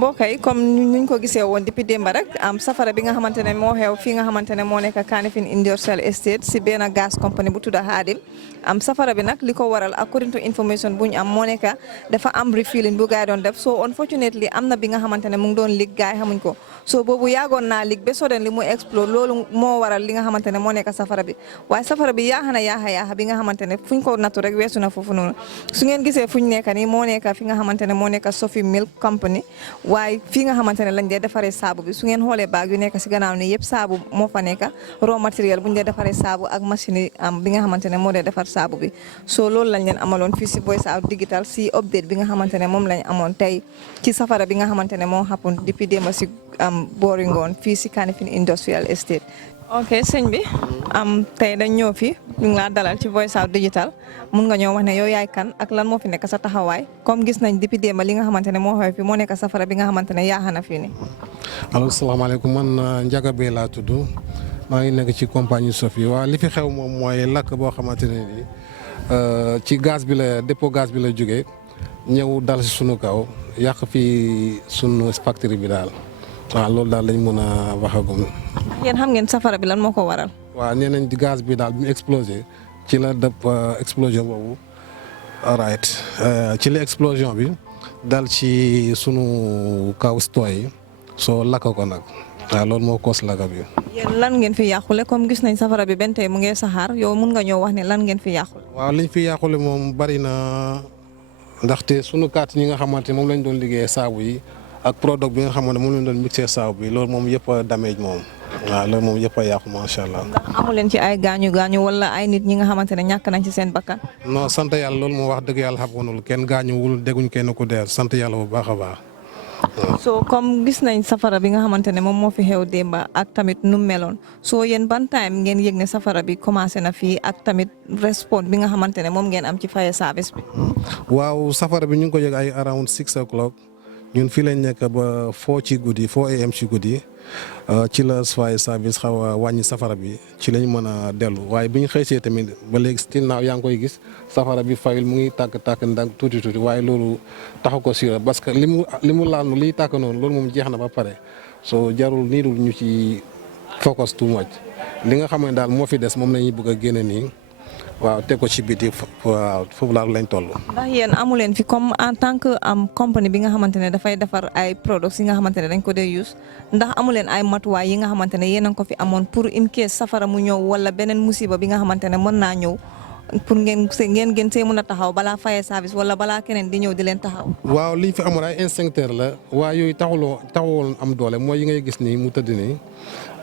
mbokk yi comme nuñ ko gisee woon depuis démb rek safara bi nga xamante ne moo xew fii nga xamante ne moo nekk Kanifing Industrial Estate si benn gas company bu tudda Hadim safara bi nag li ko waral according to information bu ñu am moo nekk dafa am refilling bu gaay doon def so unfortunately am na bi nga xamante ne mu ngi doon lig gaay xamuñ ko so boobu yaagoon naa lig ba soden li mu explode loolu moo waral li nga xamante ne moo nekk safara bi waaye safara bi yaaxa bi nga xamante ne fuñ ko nattu rek weesu na foofu noonu su ngeen gisee fuñ nekk nii moo nekk fi nga xamante ne moo nekk Sophie Milk Company waaye fii nga xamante ne lañ dee defaree saabu bi su ngeen xoolee baag yu nekk si gannaaw ni yëpp saabu moo fa nekk raw matériel bu ñu dee defaree saabu ak machine bi nga xamante ne moo dee defar saabu bi so loolu lañ leen amaloon fii si Voice Out Digital si update bi nga xamante ne moom lañ amoon tey ci safara bi nga xamante ne moo happen depuis démb si boori ngoon fii si Kanifing Industrial Estate. ok sëñ bi tey dañ ñëw fi ñu ngi laa dalal ci Voice Out Digital mun nga ñëw wax ne yow yaay kan ak lan moo fi nekk sa taxawaay comme gis nañ depuis démb li nga xamante ne moo xew fi moo nekk safara bi nga xamante ne yaaxana fii ni allo salaamaaleykum man Ndiaga Bey laa tudd maa ngi nekk ci compagnie Sophie waa li fi xew moom mooy lakk boo xamante ne ni ci gaz bi la dépôt gaz bi la jógee ñëw dal si sunu kaw yàq fii sunu factory bi daal waaw loolu daal lañ mën a waxagum. yéen xam ngeen safara bi lan moo ko waral. waaw nee nañ di gaz bi daal bi mu explosé ci la dëpp explosion boobu right ci la explosion bi dal ci sunu kaw stoy yi soo lakk ko nag waaw loolu moo koos lakk bi. yéen lan ngeen fi yàqule comme gis nañ safara bi benn tey mu ngi saxaar yow mun nga ñëw wax ne lan ngeen fi yàqule. waaw liñ fi yàqule moom bari na ndaxte sunu kaat ñi nga xamante moom lañ doon liggéeyee saabu yi. ak produit bi nga xamante ne moom lañ doon mixé saabu bi loolu moom yëpp a damage moom waaw loolu moom yëpp a yàqu macha allah. ndax amu leen ci ay gaañu wala ay nit ñi nga xamante ne ñàkk nañ ci seen bakkan. non sant yàlla loolu moom wax dëgg yàlla xamoonul kenn gaañuwul dégguñ kenn ku dee sant yàlla bu baax a baax. so comme gis nañ safara bi nga xamante ne moom moo fi xew démba ak tamit nu meloon soo yéen ban time ngeen yëg ne safara bi commencé na fii ak tamit response bi nga xamante ne moom ngeen am ci fire service bi. waaw safara bi ñu ngi ko yëg ay around 6 o'clock. ñun fii lañ nekk ba 4 ci guddi 4 am ci guddi ci la fire service xaw a wàññi safara bi ci lañ mën a dellu waaye bi ñu xëysee tamit ba léegi still naaw yaa ngi koy gis safara bi fayul mu ngi tàkk ndag tuuti waaye loolu taxu ko si parce que li mu laal liy tàkk noonu loolu moom jeex na ba pare soo jarul niirul ñu ci focus too much li nga xam ne daal moo fi des moom la ñuy bëgg a génne nii. waaw teg ko ci biti waaw foofu daal lañ toll. ndax yéen amu leen fi comme en tant que compagnie bi nga xamante ne dafay defar ay products yi nga xamante ne dañ ko dee use ndax amu leen ay matuwaay yi nga xamante ne yéen a ko fi amoon pour in case safara mu ñëw wala beneen musiba bi nga xamante ne mën naa ñëw pour ngeen gën see mën a taxaw balaa fire service wala balaa keneen di ñëw di leen taxaw. waaw liñ fi amoon ay instincteur la waaye yooyu taxuloon am doole mooy yi ngay gis nii mu tëdd nii.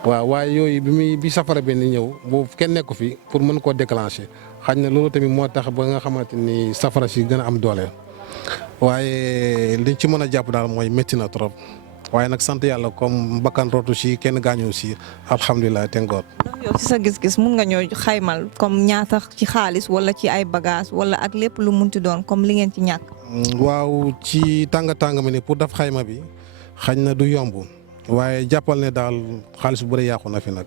waaw waaye yooyu bi safara bi ni ñëw boobu kenn nekku fi pour mën koo déclencher xañ na loolu tamit moo tax ba nga xamante ni safara si gën a am doole waaye liñ ci mën a jàpp daal mooy métti na trop waaye nag sant yàlla comme bakkan rotu si kenn gaañu si alhamdulilah tengoor. yow si sa gis-gis mun nga ñëw xaymal comme ñaata ci xaalis wala ci ay bagage wala ak lépp lu munti doon comme li ngeen ci ñàkk. waaw ci tàng mi ni pour def xayma bi xañ na du yomb. waaye jàppal ne daal xaalis bu bëri yàqu na fi nag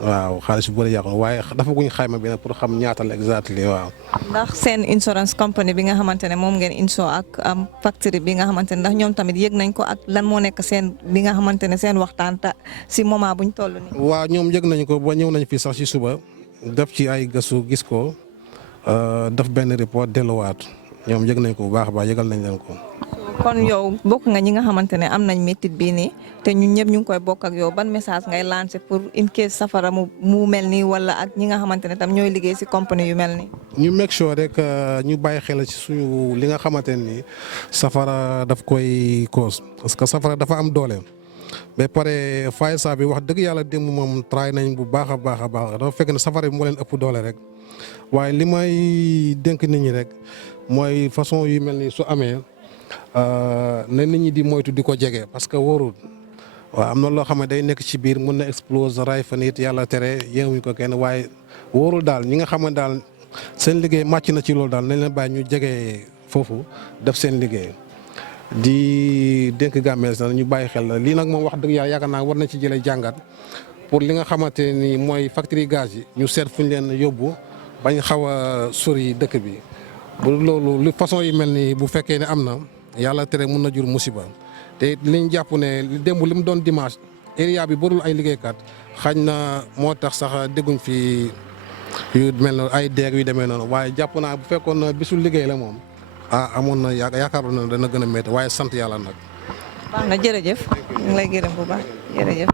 waaw xaalis bu bëri yàqu na waaye dafa guñ xayma bi nag pour xam ñaata la exactement waaw. ndax seen insurance company bi nga xamante ne moom ngeen insure ak factory bi nga xamante ne ndax ñoom tamit yëg nañ ko ak lan moo nekk seen bi nga xamante ne seen waxtaan si moment buñ toll nii. waaw ñoom yëg nañ ko ba ñëw nañ fi sax ci suba def ci ay gëstu gis ko def benn report delluwaat ñoom yëg nañ ko bu baax a baax yëgal nañ leen ko. kon yow bokk nga ñi nga xamante ne am nañ métit bii nii te ñun ñëpp ñu ngi koy bokk ak yow ban message ngay lancer pour in case safara mu mel nii wala ak ñi nga xamante ne tam ñooy liggéey ci compagnie yu mel nii. ñu make sure rek ñu bàyyi xel ci suñu li nga xamante ne safara daf koy cause parce que safara dafa am doole ba pare fire service bi wax dëgg yàlla démb moom try nañ bu baax a baax dafa fekk ne safara bi moo leen ëpp doole rek waaye li may dénk nit ñi rek mooy façon yu mel ni su amee. na nit ñi di moytu di ko jege parce que wóorul waaw am na loo xam ne day nekk ci biir mën na explose ray fa nit yàlla tere yéewuñ ko kenn waaye wóorul daal ñi nga xam ne daal seen liggéey màcc na ci loolu daal nañ leen bàyyi ñu jege foofu def seen liggéey di dénk gàmmeel na ñu bàyyi xel lii nag moom wax dëgg yàlla yaakaar naa war nañ ci jëlee jàngat pour li nga xamante ni mooy factory gaz yi ñu seet fu ñu leen yóbbu bañ xaw a sori dëkk bi bu loolu li façon yi mel ni bu fekkee ne am na yàlla tere mun na jur musiba te liñ jàpp ne démb li mu doon dimanche area bi bërul ay liggéeykat xañ na moo tax sax dégguñ fi yu mel noonu ay deeg yu demee noonu waaye jàpp naa bu fekkoon bisul liggéey la moom amoon na yaakaaroon na dana gën a métti waaye sant yàlla nag. baax na jërëjëf ñu ngi lay gërëm bu baax jërëjëf.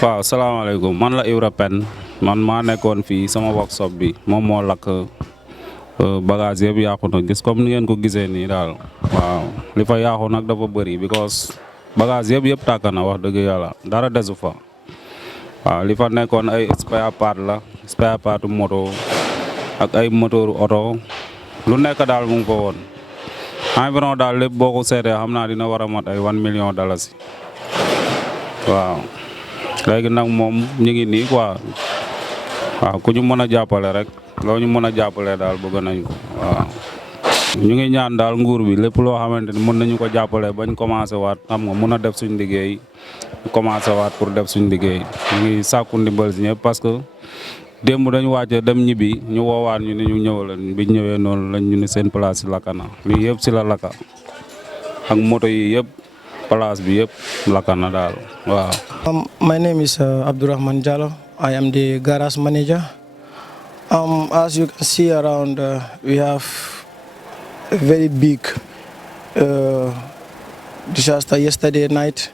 waaw salaamaaleykum man la Ibra Pen man maa nekkoon fii sama workshop bi moom moo lakk bagage yëpp yàqu na gis comme ni ngeen ko gisee nii daal waaw li fa yàqu nag dafa bëri because bagage yëpp tàkk na wax dëgg yàlla dara desu fa waaw li fa nekkoon ay spare part la spare part moto ak ay motoru oto lu nekk daal mu ngi fa woon environ daal lépp boo ko seetee xam naa dina war a mat ay 1 million dalasi waaw. léegi nag moom ñu ngi nii quoi waaw ku ñu mën a jàppale rek loo ñu mën a jàppale daal bëgg nañ ko waaw. ñu ngi ñaan daal nguur bi lépp loo xamante ni mën nañu ko jàppale bañ commencé waat xam nga mën a def suñ liggéey commencé waat pour def suñ liggéey ñu ngi sàkku ndimbal si ñëpp parce que démb dañu wàcce dem ñibbi ñu woowaat ñu ne ñu ñëwaleen bi ñëwee noonu lañ ñu ni seen place si lakka na lii yëpp si la lakka ak moto yi yëpp. place bi yëpp lakk na daal waaw. My name is Abdurrahman Jallo. I am the garage manager. As you can see around, we have a very big disaster yesterday night.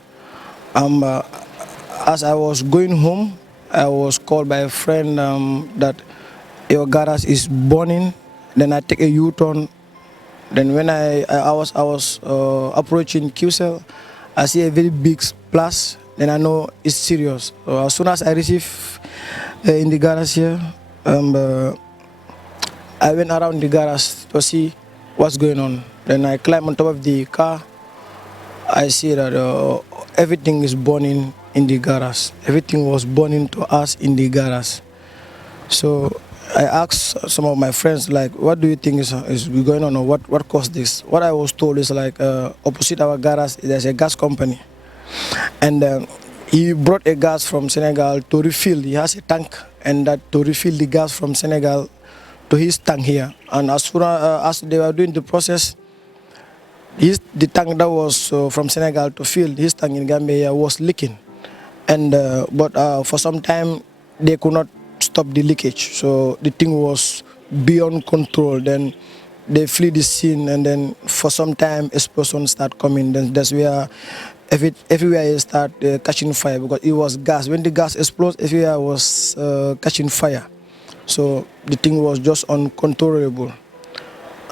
As I was going home, I was called by a friend that your garage is burning. Then I take a U-turn. Then when I was approaching QCell, I see a very big splash. Then I know it's serious. So as soon as I receive in the garage here, I went around the garage to see what's going on. Then I climb on top of the car. I see that everything is burning in the garage. Everything was burning to us in the garage. So I asked some of my friends, like, what do you think is going on, or what caused this? What I was told is like opposite our garage, there's a gas company, and he brought a gas from Senegal to refill. He has a tank, and that to refill the gas from Senegal to his tank here. And as soon as they were doing the process, the tank that was from Senegal to fill his tank in Gambia was leaking, and but for some time they could not stop the leakage, so the thing was beyond control. Then they flee the scene, and then for some time explosions start coming. Then that's where everywhere it start catching fire, because it was gas. When the gas explodes, everywhere was catching fire, so the thing was just uncontrollable.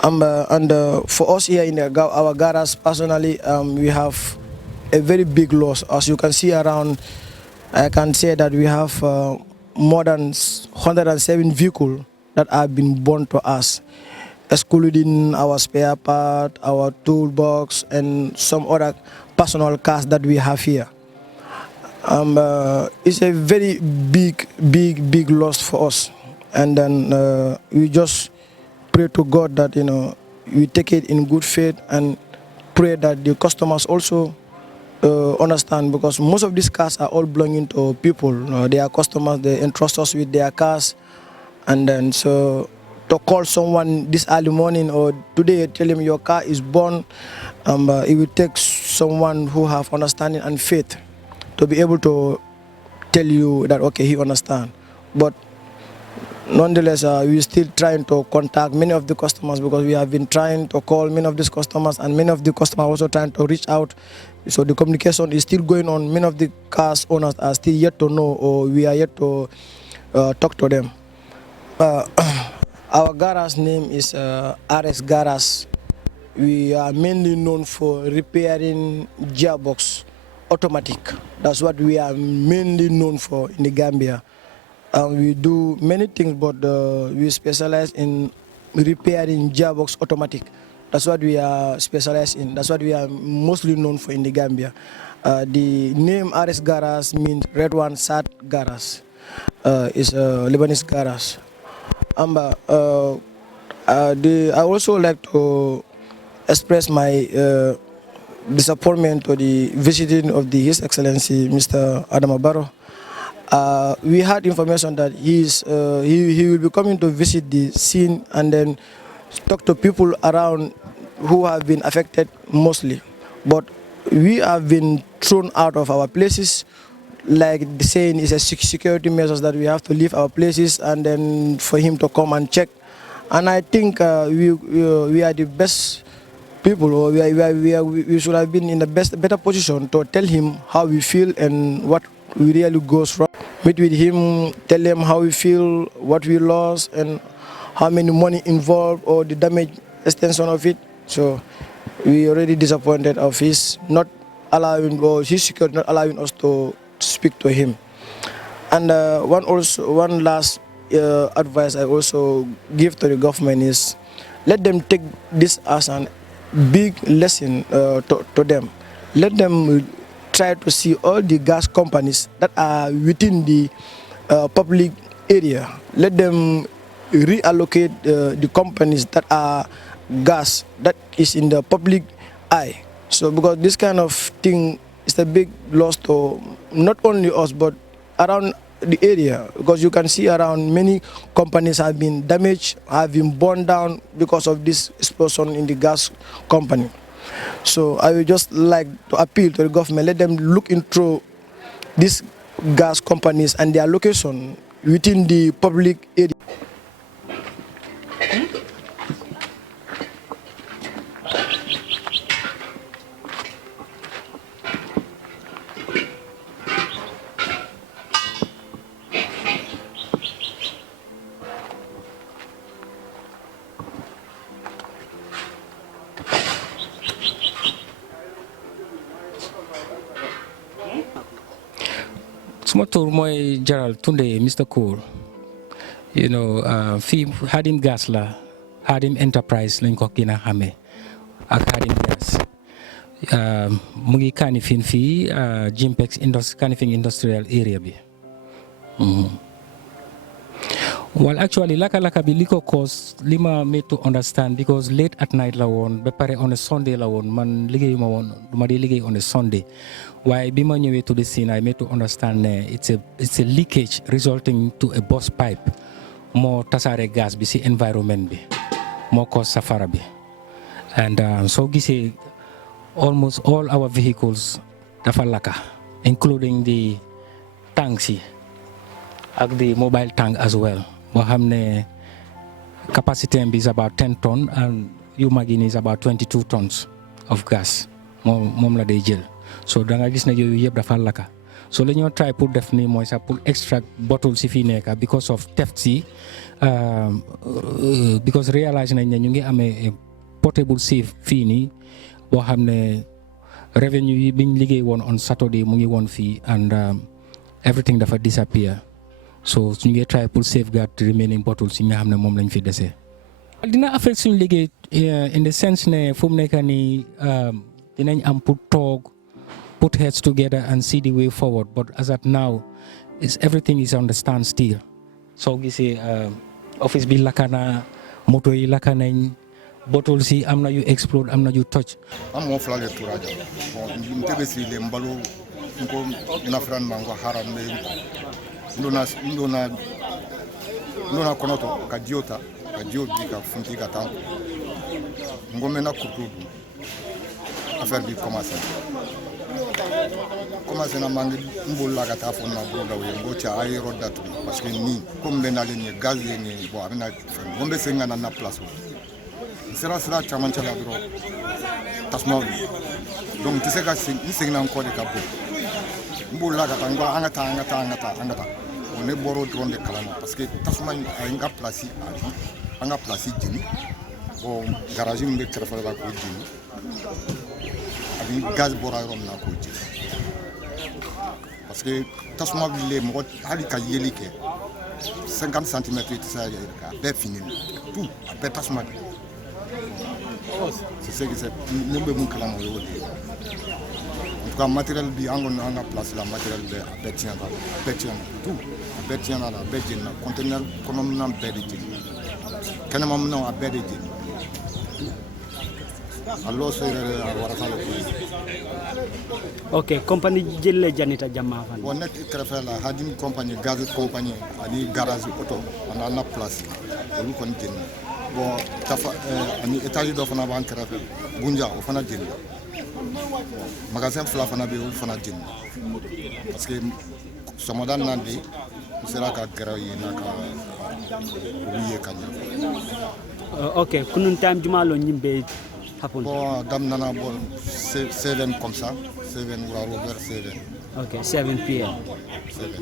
And for us here in our garage, personally, we have a very big loss. As you can see around, I can say that we have more than 107 vehicles that have been burned to us, excluding our spare part, our toolbox, and some other personal cars that we have here. It's a very big loss for us. And then we just pray to God that, we take it in good faith, and pray that the customers also understand, because most of these cars are all belonging to people. They are customers, they entrust us with their cars, and then so to call someone this early morning or today, tell him your car is burned, it will take someone who have understanding and faith to be able to tell you that okay, he understand. But nonetheless, we're still trying to contact many of the customers, because we have been trying to call many of these customers, and many of the customers also trying to reach out. So the communication is still going on. Many of the cars owners are still yet to know, or we are yet to talk to them. Our garage name is RS Garage. We are mainly known for repairing gearbox automatic. That's what we are mainly known for in the Gambia. We do many things, but we specialize in repairing gearbox automatic. That's what we are specialized in. That's what we are mostly known for in the Gambia. The name RS Garage means Red One Sat Garage. It's a Lebanese garage. I also like to express my disappointment to the visiting of His Excellency Mr. Adama Barrow. We had information that he will be coming to visit the scene and then talk to people around who have been affected mostly. But we have been thrown out of our places, like the saying is a security measures that we have to leave our places and then for him to come and check. And I think we are the best people, or we should have been in the better position to tell him how we feel and what really goes wrong. Meet with him, tell him how we feel, what we lost, and how many money involved or the damage extension of it. So we already disappointed of his not allowing, or his security not allowing us to speak to him. And one last advice I also give to the government is, let them take this as a big lesson to them. Let them try to see all the gas companies that are within the public area. Let them reallocate the companies that are gas that is in the public eye. So because this kind of thing is a big loss to not only us but around the area, because you can see around many companies have been damaged, have been burned down because of this explosion in the gas company. So I would just like to appeal to the government, let them look into these gas companies and their location within the public area. Suma tur mooy Jaral Tunde Mr. Cool, you know, fii Hadim Gas la, Hadim Enterprise lañ ko gën a xamee ak Hadim Gas mu ngi Kanifing fii Jimpex Kanifing Industrial Area bi. Well, actually, laka bi li ko cause li ma made to understand, because late at night la woon ba pare on a Sunday la woon, man liggéeyuma woon duma dee liggéey on a Sunday. Why bi ma ñëwee to the scene, I made to understand it's a leakage resulting to a burst pipe moo tasaare gas bi si environment bi moo cause safara bi. And soo gisee almost all our vehicles dafa laka, including the tanks yi ak the mobile tank as well, boo xam ne capacity bi is about 10 tons and yu mag yi is about 22 tons of gas moom la day jël. So da nga gis ne yooyu yëpp dafa laka. So la ñoo try pour def ni mooy sax pour extract bottles si fii nekka because of theft si because realize nañ ne ñu ngi amee portable safe fii nii boo xam ne revenue yi biñ liggéey woon on Saturday mu ngi woon fii and everything dafa disappear. So ñu ngi try pour safeguard the remaining bottles yi nga xam ne moom lañ fi desee. Dina affect suñu liggéey in the sense ne fu mu nekk nii dinañ am pour toog, put heads together and see the way forward. But as at now, everything is on the standstill. So gisee office bi lakka na, moto yi lakka nañ, bottles yi am na yu explode, am na yu toj. Am mo flale turaja. Mtebe si le mbalo nko nafran mango haram me ndona konoto ka diota ka funti ka tanko. Ngome na kutudu. Affaire bi commencé na mangi mbola ka ta fona broda we ngocha ay roda tu parce que ni comme benale ni gaz ni bo amina bombe senga na place sera chaman chala bro tasma donc tu sais que ni senga encore de kabo mbola ka tanga angata on est boro drone de kalama parce que tasma ay nga place anga place jini o garage mbe trafala ba ko jini abi gaz bora rom na ko jini parce que tasuma bile mo hali ka yeli ke 50 cm ça ka be fini tout be tasuma bi c'est ce que c'est nembe mun kala mo yodi en tout cas matériel bi angon anga place la matériel be betien tout betien la betien conteneur konom na be de kana mam na be de allo sere waratale ok compagnie jelle janita jamma fan bon nek krefe la hadim compagnie gaz compagnie ani garage auto ana na place lu kon jenna bon tafa ani étage do fana ban krefe bunja o fana jenna magasin fla fana be o fana jenna parce que somodan nandi sera ka gara yina ka wiye kanya ok kunun time jumalo nyimbe happen bon dam nana bon 7 comme ça 7 ou vers 7 ok 7 p.m. 7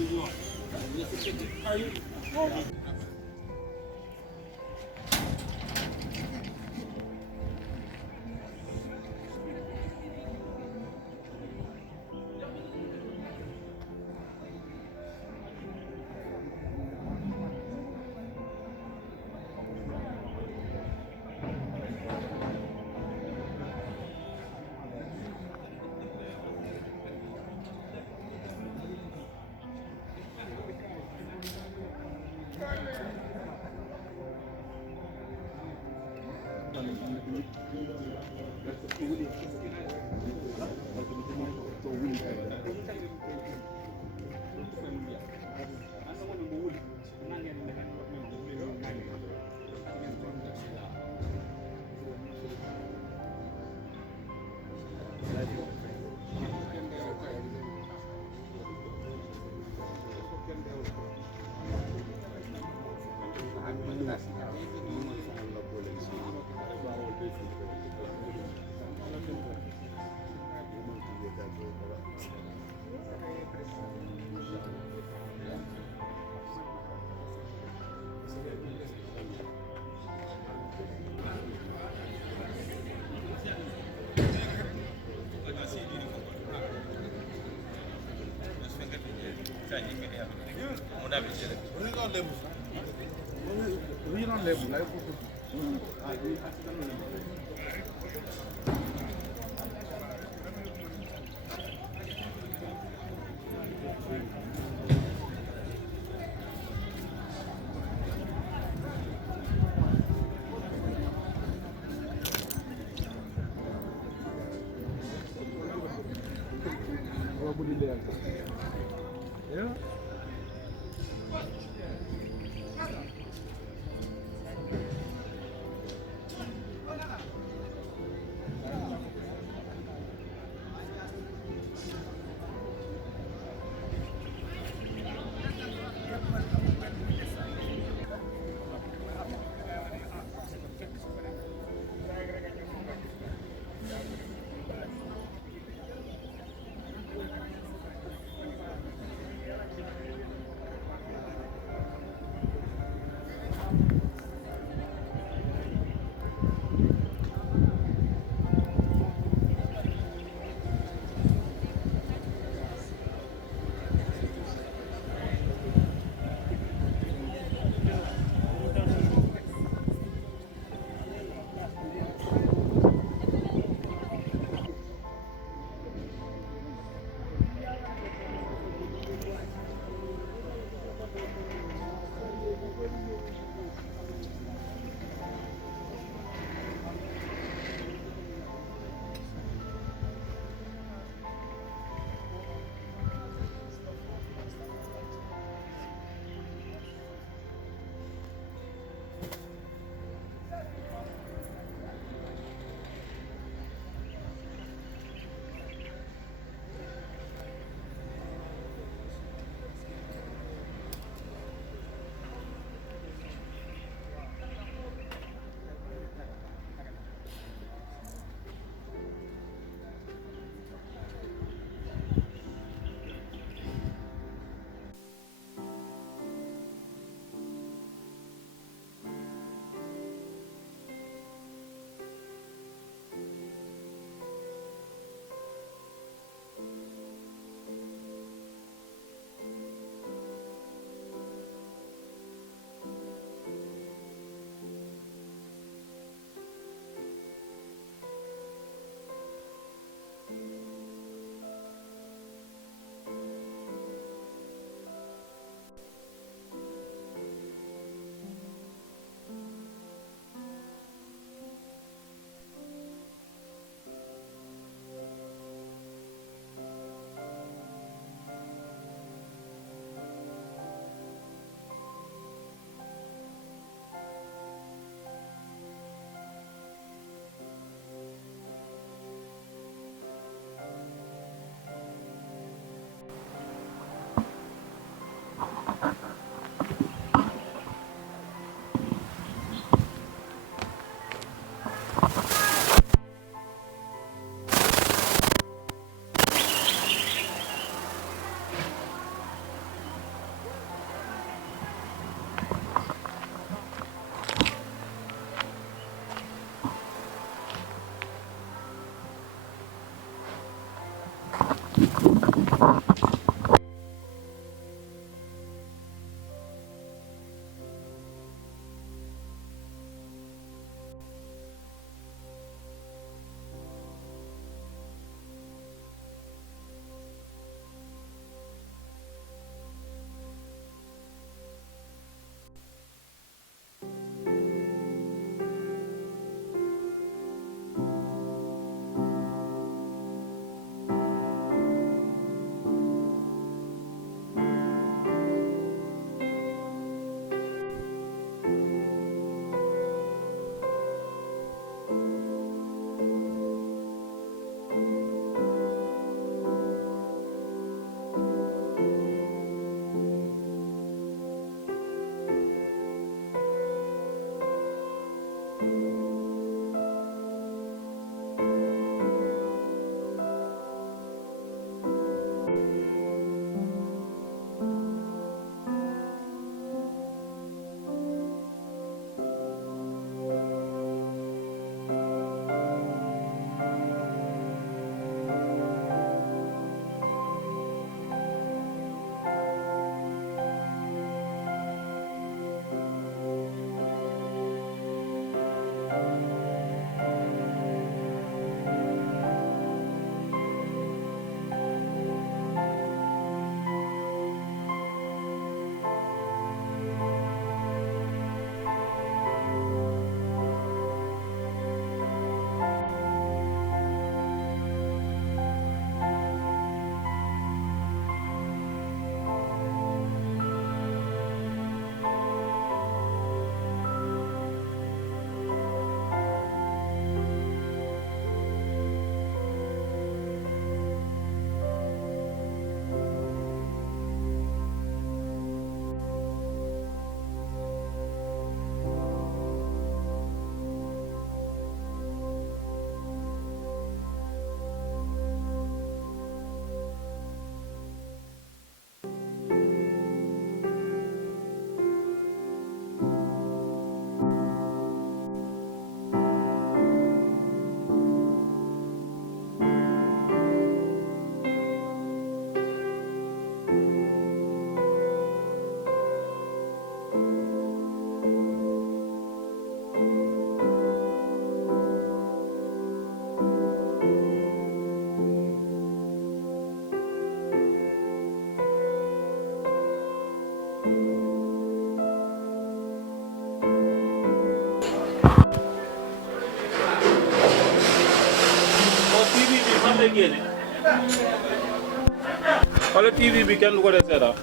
Wala TV bi kenn du ko dee seetaan